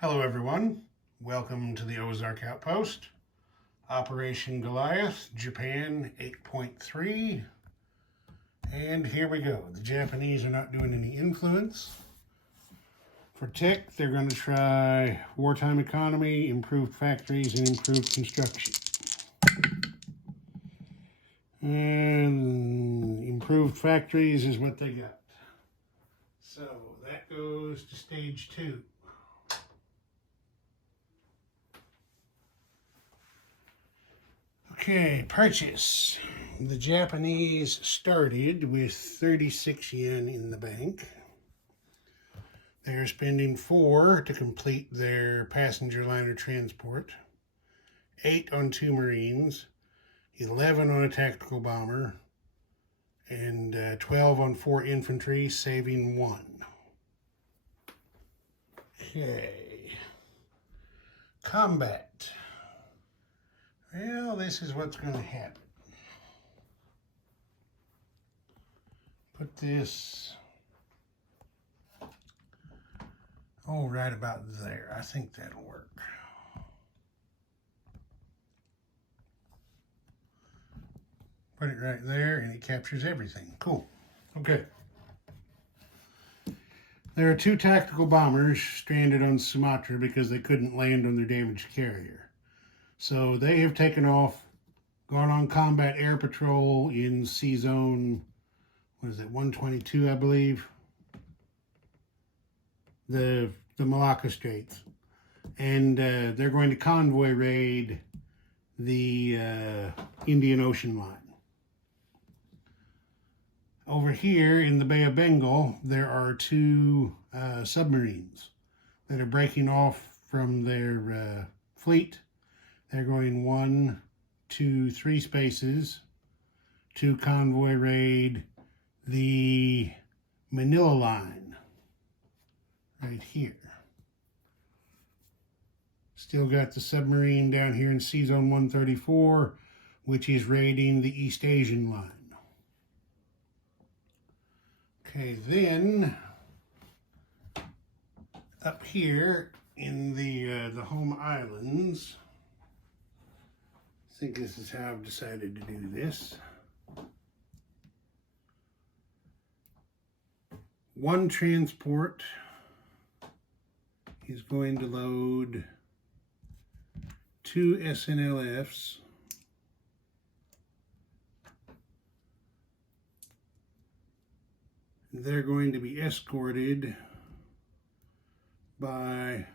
Hello everyone, welcome to the Ozark Outpost. Operation Goliath, Japan 8.3. And here we go. The Japanese are not doing any influence. For tech, they're going to try wartime economy, improved factories, and improved construction. And improved factories is what they got. So that goes to stage 2. Okay, purchase. The Japanese started with 36 yen in the bank. They're spending 4 to complete their passenger liner transport, 8 on 2 Marines, 11 on a tactical bomber, and 12 on 4 infantry, saving 1. Okay. Combat. Well, this is what's going to happen. Put this, right about there. I think that'll work. Put it right there and it captures everything. Cool. Okay. There are 2 tactical bombers stranded on Sumatra because they couldn't land on their damaged carrier. So they have taken off, gone on combat air patrol in sea zone, 122, I believe? The Malacca Straits. And they're going to convoy raid the Indian Ocean line. Over here in the Bay of Bengal, there are 2 submarines that are breaking off from their fleet. They're going 1, 2, 3 spaces to convoy raid the Manila line right here. Still got the submarine down here in Sea Zone 134, which is raiding the East Asian line. Okay, then up here in the home islands, I think this is how I've decided to do this. 1 transport is going to load 2 SNLFs. They're going to be escorted by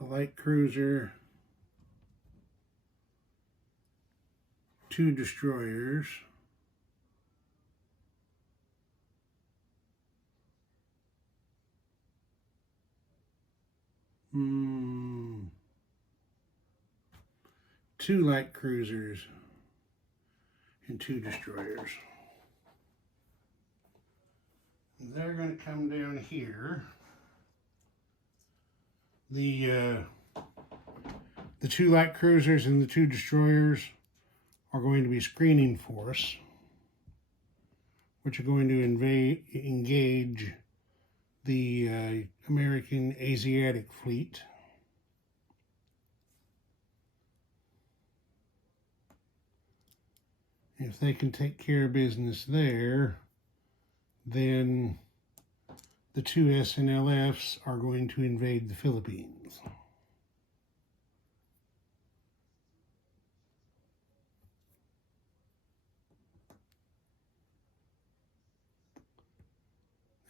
a light cruiser, 2 destroyers, two light cruisers, and 2 destroyers. They're going to come down here. The 2 light cruisers and the 2 destroyers are going to be screening force, which are going to engage the American Asiatic fleet. If they can take care of business there, then the 2 SNLFs are going to invade the Philippines.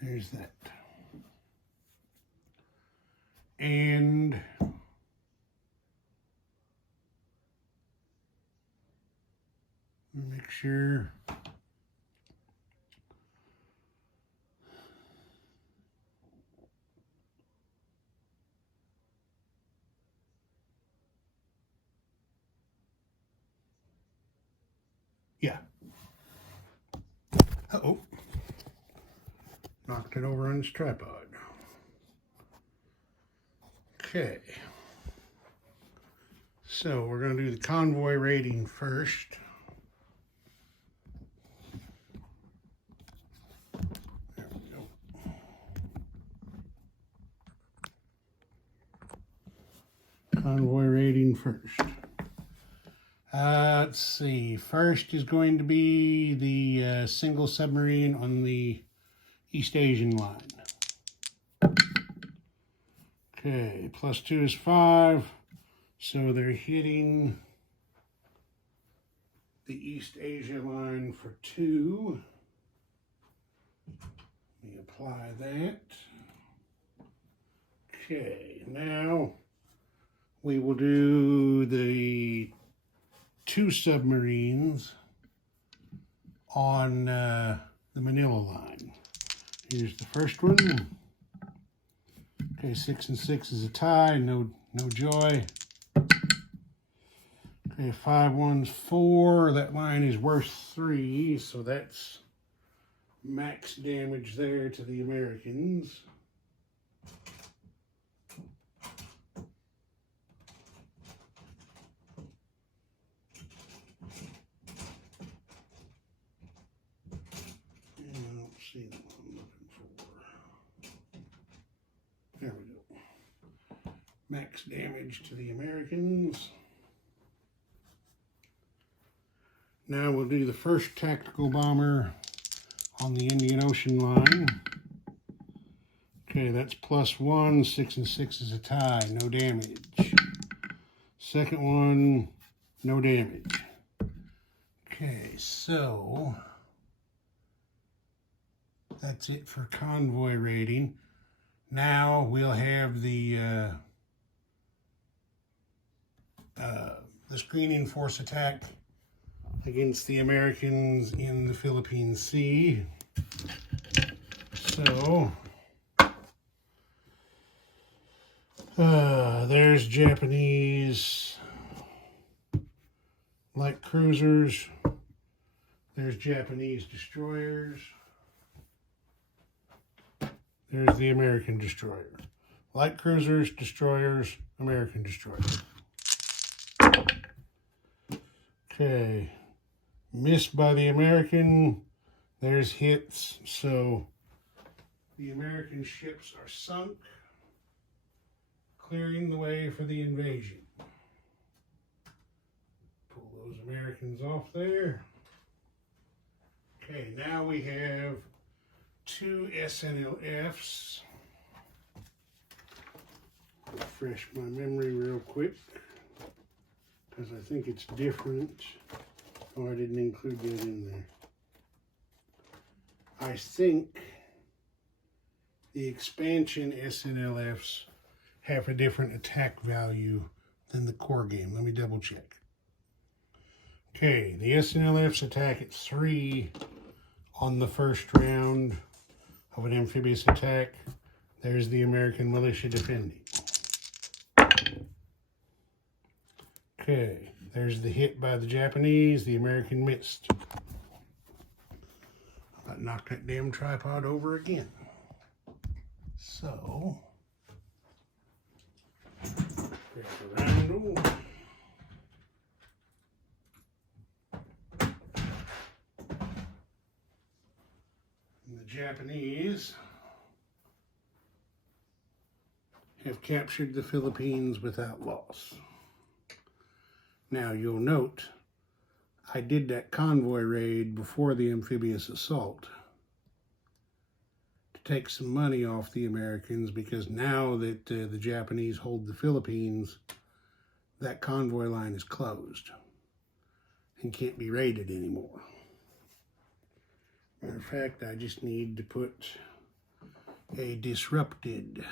There's that. And make sure uh-oh, knocked it over on its tripod. Okay, so we're going to do the convoy rating first. There we go. Convoy rating first. Let's see. First is going to be the single submarine on the East Asian line. Okay, +2 is 5. So they're hitting the East Asia line for 2. Let me apply that. Okay, now we will do the 2 submarines on the Manila line. Here's the first one. Okay, 6 and 6 is a tie, no joy. Okay, 5 1's 4. That line is worth 3, so that's max damage there to the Americans. And I don't see what I'm looking for. There we go. Max damage to the Americans. Now we'll do the first tactical bomber on the Indian Ocean line. Okay, that's +1. 6 and 6 is a tie, no damage. Second one, no damage. Okay, so that's it for convoy rating. Now we'll have the screening force attack against the Americans in the Philippine Sea. So there's Japanese light cruisers. There's Japanese destroyers. There's the American destroyer. Light cruisers, destroyers, American destroyers. Okay. Missed by the American. There's hits. So the American ships are sunk, clearing the way for the invasion. Pull those Americans off there. Okay, now we have 2 SNLFs. Refresh my memory real quick, because I think it's different. Oh, I didn't include that in there. I think the expansion SNLFs have a different attack value than the core game. Let me double check. Okay, the SNLFs attack at 3 on the first round of an amphibious attack. There's the American militia defending. Okay, there's the hit by the Japanese. The American missed. I knocked that damn tripod over again. So, grab the roundel. And the Japanese have captured the Philippines without loss. Now, you'll note, I did that convoy raid before the amphibious assault to take some money off the Americans, because now that the Japanese hold the Philippines, that convoy line is closed and can't be raided anymore. Matter of fact, I just need to put a disrupted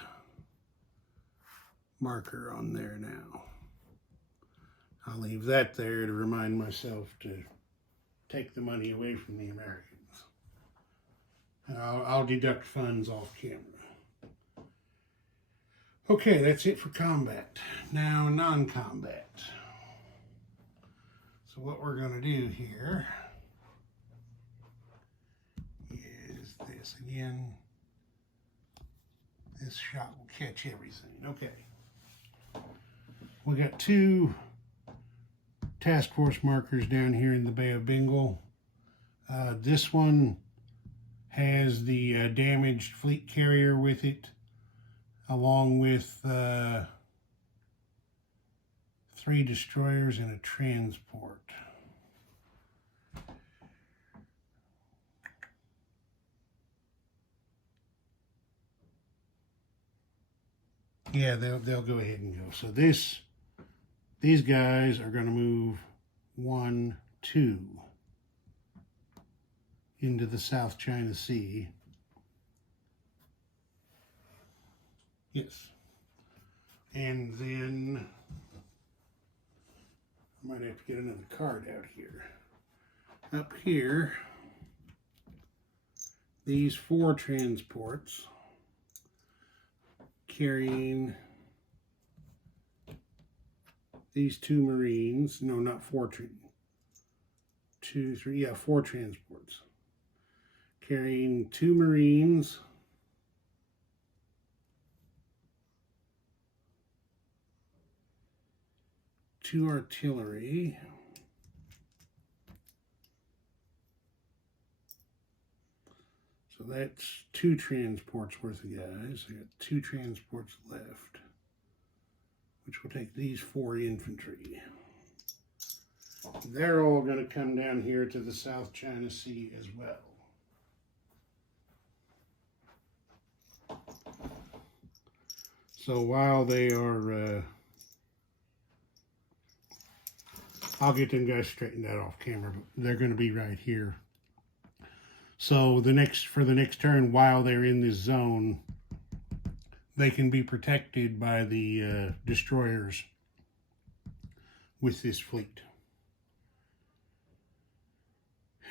marker on there now. I'll leave that there to remind myself to take the money away from the Americans. And I'll deduct funds off camera. Okay, that's it for combat. Now, non-combat. So what we're going to do here is this. Again, this shot will catch everything. Okay. We got 2 task force markers down here in the Bay of Bengal. This one has the damaged fleet carrier with it, along with 3 destroyers and a transport. Yeah, they'll go ahead and go. So these guys are going to move 1, 2 into the South China Sea. Yes. And then I might have to get another card out here. Up here, these 4 transports carrying these 2 Marines. No, not 4. 2, 3, yeah, 4 transports. Carrying 2 Marines, 2 artillery, so that's 2 transports worth of guys. I got 2 transports left, which will take these 4 infantry. They're all going to come down here to the South China Sea as well. So while they are, I'll get them guys straightened out off camera, but they're going to be right here. So for the next turn, while they're in this zone, they can be protected by the destroyers with this fleet.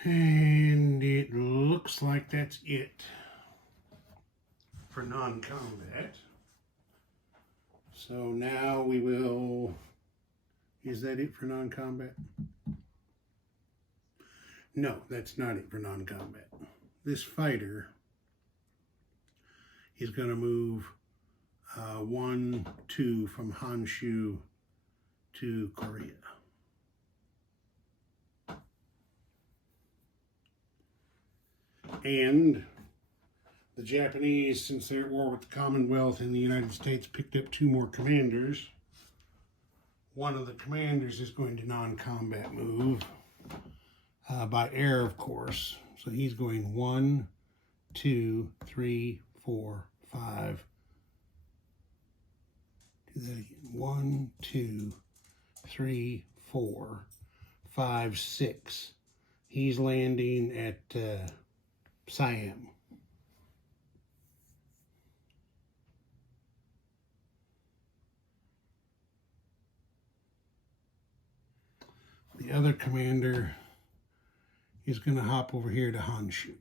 And it looks like that's it for non-combat. So now we will, is that it for non-combat? No, that's not it for non-combat. This fighter is going to move 1, 2 from Honshu to Korea. And the Japanese, since they're at war with the Commonwealth and the United States, picked up 2 more commanders. One of the commanders is going to non-combat move by air, of course. So he's going 1, 2, 3, 4, 5. Do that again. 1, 2, 3, 4, 5, 6. He's landing at Siam. The other commander is going to hop over here to Honshu.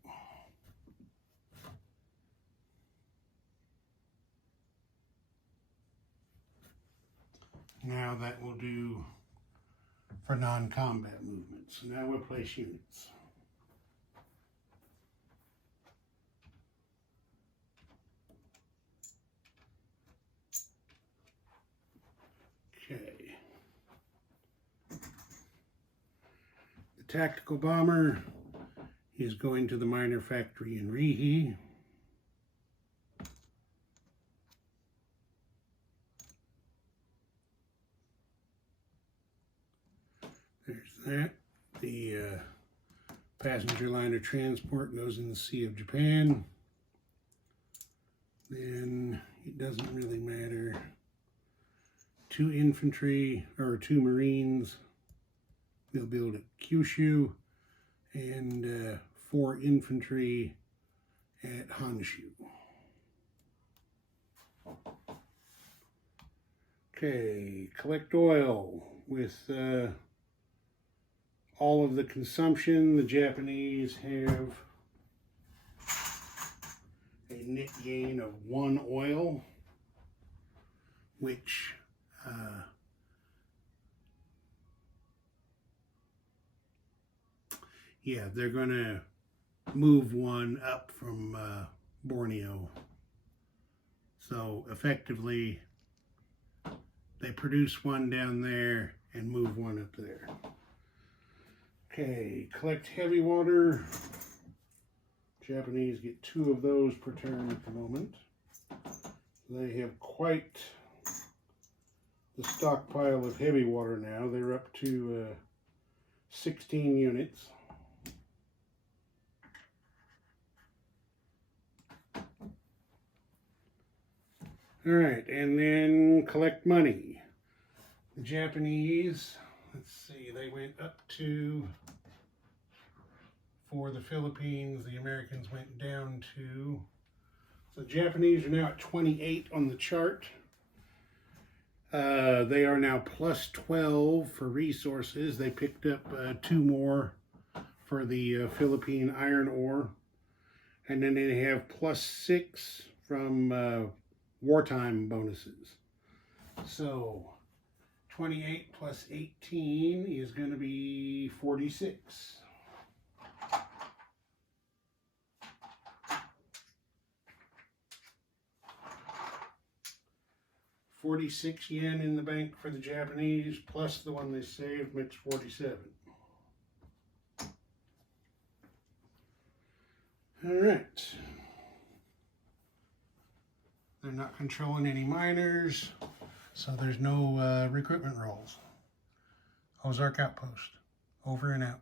Now that will do for non-combat movements. Now we'll place units. Okay. The tactical bomber is going to the miner factory in Rihe. There's that. The passenger liner transport goes in the Sea of Japan. Then it doesn't really matter. 2 infantry or 2 Marines they'll build at Kyushu, and 4 infantry at Honshu. Okay, collect oil with all of the consumption. The Japanese have a net gain of 1 oil, which yeah, they're going to move 1 up from Borneo. So effectively, they produce 1 down there and move 1 up there. Okay, collect heavy water. Japanese get 2 of those per turn at the moment. They have quite the stockpile of heavy water now. They're up to 16 units. All right, and then collect money. The Japanese, let's see, they went up to, for the Philippines, the Americans went down to, so the Japanese are now at 28 on the chart. They are now plus 12 for resources. They picked up 2 more for the Philippine iron ore. And then they have plus 6 from wartime bonuses. So 28 plus 18 is going to be 46. 46 yen in the bank for the Japanese, plus the one they saved makes 47. All right. They're not controlling any miners, so there's no recruitment rolls. Ozark Outpost, over and out.